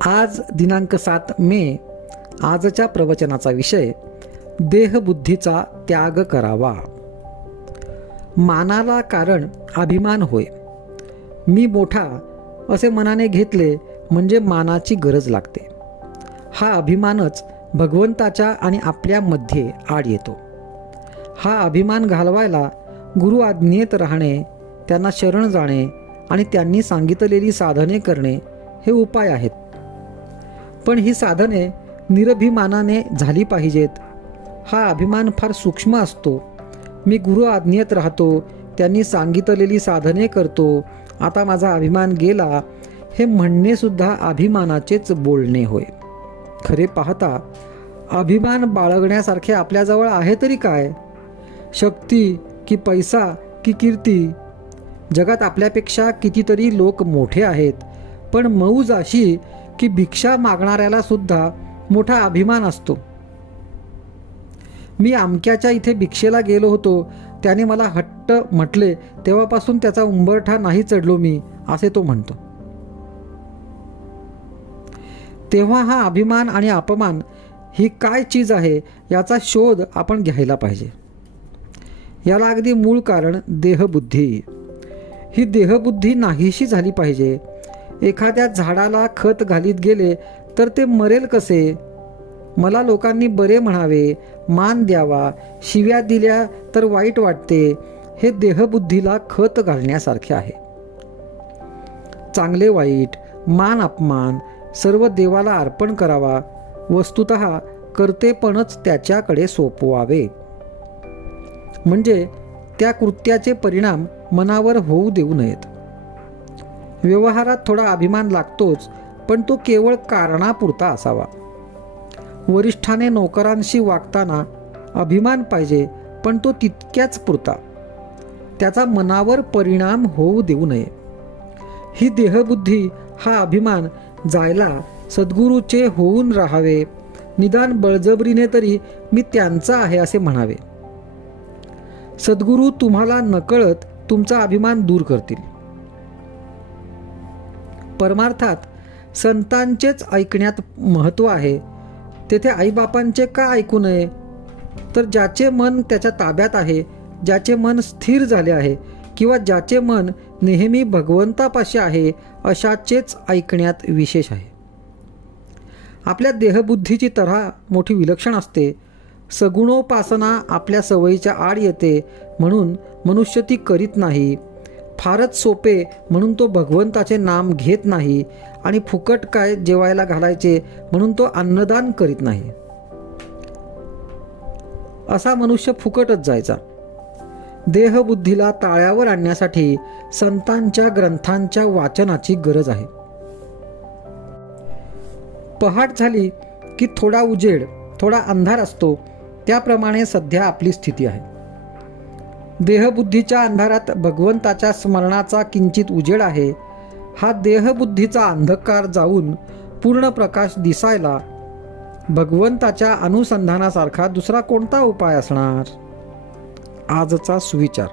आज दिनांक 7 मे. आजच्या प्रवचनाचा विषय देहबुद्धीचा त्याग करावा. मानाला कारण अभिमान होय. मी मोठा असे मनाने घेतले म्हणजे मानाची गरज लागते. हा अभिमानच भगवंताच्या आणि आपल्यामध्ये आड येतो. हा अभिमान घालवायला गुरु आज्ञेत राहणे, त्यांना शरण जाणे आणि त्यांनी सांगितलेली साधने करणे हे उपाय आहेत. पण ही साधने निरभिमानाने झाली पाहिजेत. हा अभिमान फार सूक्ष्म असतो. मी गुरु आज्ञेत राहतो, त्यांनी सांगितलेली साधने करतो, आता माझा अभिमान गेला, हे म्हणणे सुद्धा अभिमानाचेच बोलणे होय. खरे पाहता अभिमान बाळगण्यासारखे आपल्याजवळ आहे तरी काय? शक्ती की पैसा की कीर्ती? जगात आपल्यापेक्षा कितीतरी लोक मोठे आहेत, पण मौज अशी की भिक्षा मागणाऱ्याला सुद्धा मोठा अभिमान असतो. मी अमक्याच्या इथे भिक्षेला गेलो होतो, त्याने मला हट्ट म्हटले, तेव्हापासून त्याचा उंबरठा नाही चढलो मी, असे तो म्हणतो. तेव्हा हा अभिमान आणि अपमान ही काय चीज आहे याचा शोध आपण घ्यायला पाहिजे. याला अगदी मूळ कारण देहबुद्धी. ही देहबुद्धी नाहीशी झाली पाहिजे. एखाद्या झाडाला खत घालीत गेले तर ते मरेल कसे? मला लोकांनी बरे म्हणावे, मान द्यावा, शिव्या दिल्या तर वाईट वाटते, हे देहबुद्धीला खत घालण्यासारखे आहे. चांगले वाईट, मान अपमान सर्व देवाला अर्पण करावा. वस्तुतः कर्तेपणच त्याच्याकडे सोपवावे, म्हणजे त्या कृत्याचे परिणाम मनावर होऊ देऊ नयेत. व्यवहारात थोडा अभिमान लागतोच, पण तो केवळ कारणापुरता असावा. वरिष्ठाने नोकरांशी वागताना अभिमान पाहिजे, पण तो तितक्याच पुरता. त्याचा मनावर परिणाम होऊ देऊ नये. ही देहबुद्धी, हा अभिमान जायला सद्गुरूचे होऊन राहावे. निदान बळजबरीने तरी मी त्यांचा आहे असे म्हणावे. सद्गुरू तुम्हाला नकळत तुमचा अभिमान दूर करतील. परमार्थात संतांचेच ऐकण्यात महत्त्व आहे. तेथे आईबापांचे का ऐकू नये? तर ज्याचे मन त्याच्या ताब्यात आहे, ज्याचे मन स्थिर झाले आहे, किंवा ज्याचे मन नेहमी भगवंतापाशी आहे, अशाचेच ऐकण्यात विशेष आहे. आपल्या देहबुद्धीची तऱ्हा मोठी विलक्षण असते. सगुणोपासना आपल्या सवयीच्या आड येते, म्हणून मनुष्य ती करीत नाही. फारच सोपे म्हणून तो भगवंताचे नाम घेत नाही, आणि फुकट काय जेवायला घालायचे म्हणून तो अन्नदान करीत नाही. असा मनुष्य फुकटच जायचा. देहबुद्धीला ताळ्यावर आणण्यासाठी संतांच्या ग्रंथांच्या वाचनाची गरज आहे. पहाट झाली की थोडा उजेड, थोडा अंधार असतो, त्याप्रमाणे सध्या आपली स्थिती आहे. देहबुद्धीच्या अंधारात भगवंताच्या स्मरणाचा किंचित उजेड आहे. हा देहबुद्धीचा अंधकार जाऊन पूर्ण प्रकाश दिसायला भगवंताच्या अनुसंधानासारखा दुसरा कोणता उपाय असणार? आजचा सुविचार: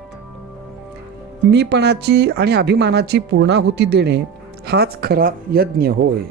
मीपणाची आणि अभिमानाची पूर्णाहुती देणे हाच खरा यज्ञ होय.